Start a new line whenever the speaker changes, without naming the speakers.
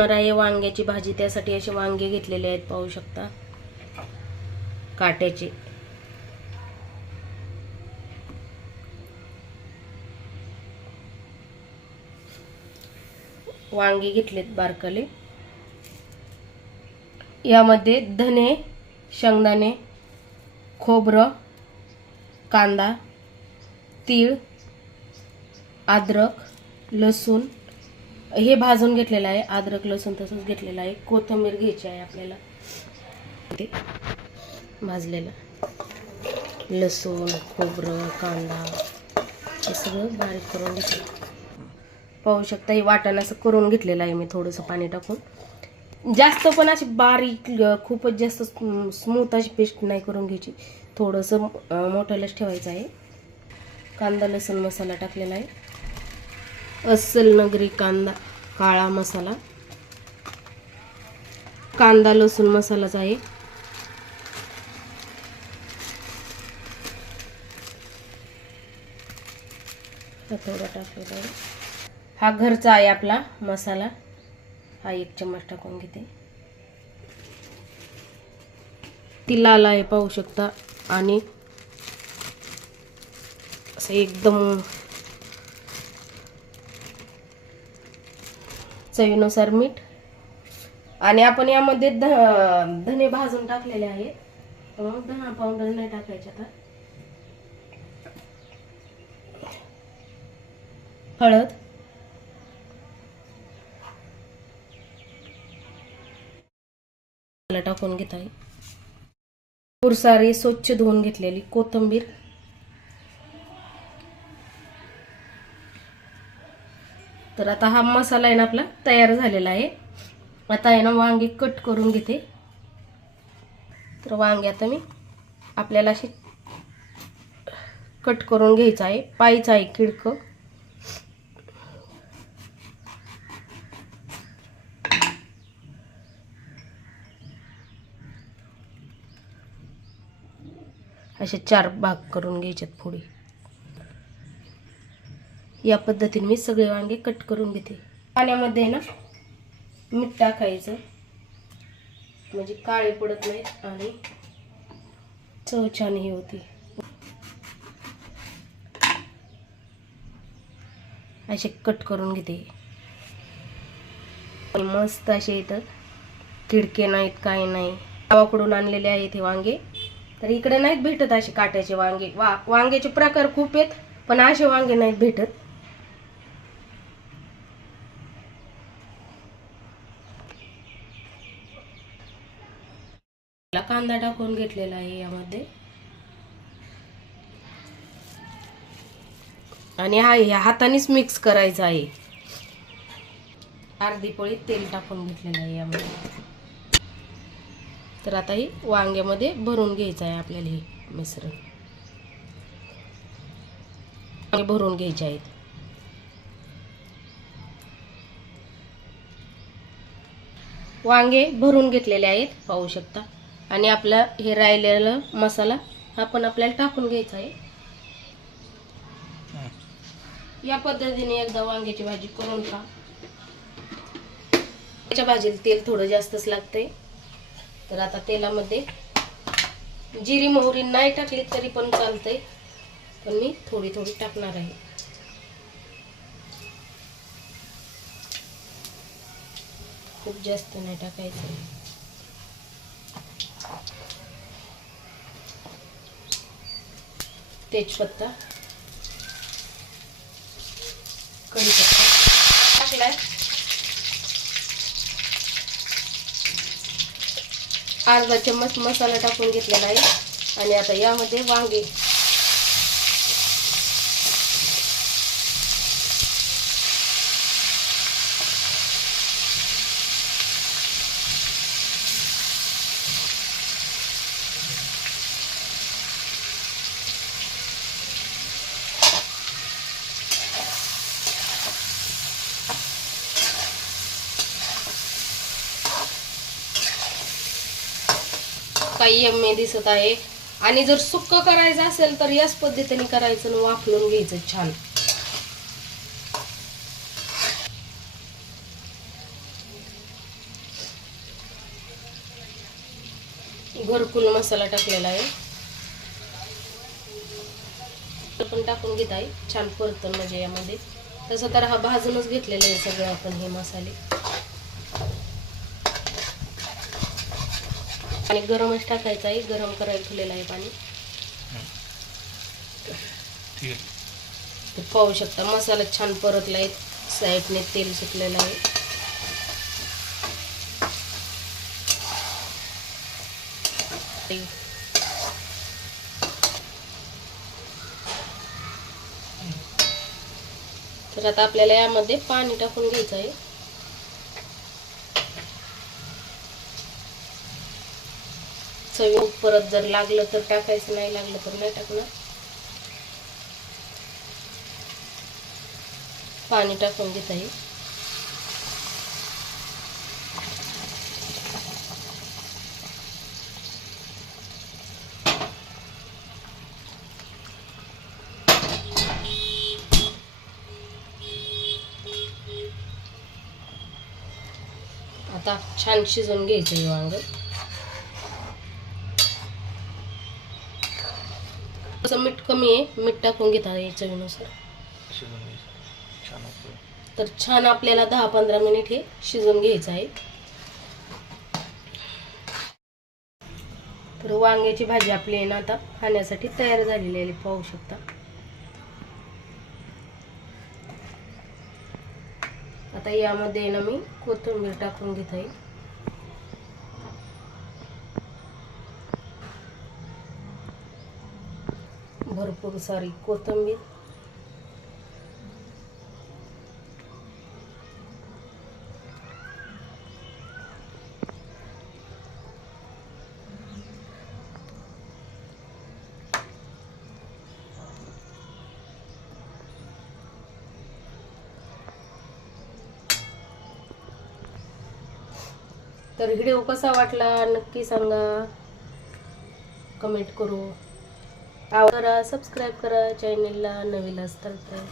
आहे वांग्याची भाजी त्यासाठी असे वांगे घेतलेले आहेत पाहू शकता. काट्याचे. वांगे घेतलेत बारकले. यामध्ये धने शेंगदाणे खोबरं कांदा तीळ अद्रक लसूण हे भाजून घेतलेलं आहे अद्रक लसूण तसंच घेतलेलं आहे. कोथिंबीर घ्यायची आहे आपल्याला. ते भाजलेलं. लसूण खोबरं कांदा हे सगळं बारीक करून घेतलं. पाहू शकता हे वाटण असं करून घेतलेलं आहे मी थोडंसं पाणी टाकून. जास्त पण अशी बारीक खूपच जास्त स्मूथ अशी पेस्ट नाही करून घ्यायची. थोडंसं मोठ्यालाच ठेवायचं आहे. कांदा लसूण मसाला टाकलेला आहे. अस्सल नगरी कांदा काळा मसाला. कांदा लसूण मसालाच आहे थोडा टाकलेला आहे हा घरचा आहे आपला मसाला. हा एक चम्मच टाकून घेते. ती लाल आहे पाहू शकता. आणि असं एकदम चवीनुसार मीठ. आणि आपण यामध्ये ध धने भाजून टाकलेले आहेत. मग धना पावडर नाही टाकायचे आता. हळद. टाकून घेत आहे. पुरसारी स्वच्छ धुवून घेतलेली कोथिंबीर. तर आता हा मसाला आहे ना आपला तयार झालेला आहे. आता आहे ना वांगी कट करून घेते. तर वांगे आता मी आपल्याला असे कट करून घ्यायचं आहे. पायचं आहे किडकं. असे चार भाग करून घ्यायच्यात फोडी या पद्धतीने मी सगळे वांगे कट करून घेते. पाण्यामध्ये आहे ना मीठ टाकायचं. म्हणजे काळे पडत नाहीत आणि चव छान ही होती. असे कट करून घेते. मस्त असे इथं किडके नाहीत काही नाही. गावाकडून आणलेले आहेत हे वांगे. तर इकडे नाहीत भेटत असे काट्याचे वांगे. वा वांग्याचे प्रकार खूप आहेत पण असे वांगे नाहीत भेटत. कांदा टाकून घेतलेला आहे यामध्ये. आणि हा ह्या हातानेच मिक्स करायचा आहे. अर्धी पोळी तेल टाकून घेतलेलं आहे यामध्ये. तर आता ही वांग्यामध्ये भरून घ्यायचं आहे आपल्याला हे मिश्रण. भरून घ्यायचे आहेत. वांगे भरून घेतलेले आहेत पाहू शकता. आणि आपला हे राहिलेलं मसाला हा पण आपल्याला टाकून घ्यायचा आहे. या पद्धतीने एकदा वांग्याची भाजी करून खा त्याच्या भाजीला तेल थोडं जास्तच लागतंय. तर आता तेलामध्ये जिरी मोहरी नाही टाकली तरी पण चालतंय. पण मी थोडी थोडी टाकणार आहे. खूप जास्त नाही टाकायचं. तेजपत्ता. कढीपत्ता. टाकलाय. अर्धा चम्मच मसाला टाकून घेतलेला आहे आणि आता यामध्ये वांगे. काही यम्मे दिसत आहे. आणि जर सुक्क करायचं असेल तर याच पद्धतीने करायचं आणि वाफलून घ्यायचं छान. घरकुल मसाला टाकलेला आहे. पण टाकून घेत आहे छान परतून म्हणजे यामध्ये. तसं तर हा भाजूनच घेतलेला आहे सगळं आपण हे मसाले. आणि गरमच टाकायचं आहे गरम करायला ठेवलेलं आहे पाणी. पाहू शकता मसाला छान परतला आहे साईडने तेल सुटलेलं आहे. तर आता आपल्याला यामध्ये पाणी टाकून घ्यायचं आहे. चवी परत जर लागलं तर टाकायचं नाही लागलं तर नाही टाकणार. पाणी टाकून घेत आहे आता छान शिजवून घ्यायचं हे वांग तसं मीठ कमी आहे. मीठ टाकून घेता आहे चवीनुसार तर छान आपल्याला दहा पंधरा मिनिट हे शिजवून घ्यायचं आहे. तर वांग्याची भाजी आपली आहे ना आता खाण्यासाठी तयार झालेली आहे पाहू शकता. आता यामध्ये ना मी कोथिंबीर टाकून घेत आहे. भरपूर सारी कोथिंबीर. तर व्हिडिओ कसा वाटला नक्की सांगा. कमेंट करू. आव करा सबस्क्राईब करा चॅनलला नवीन असतात तर.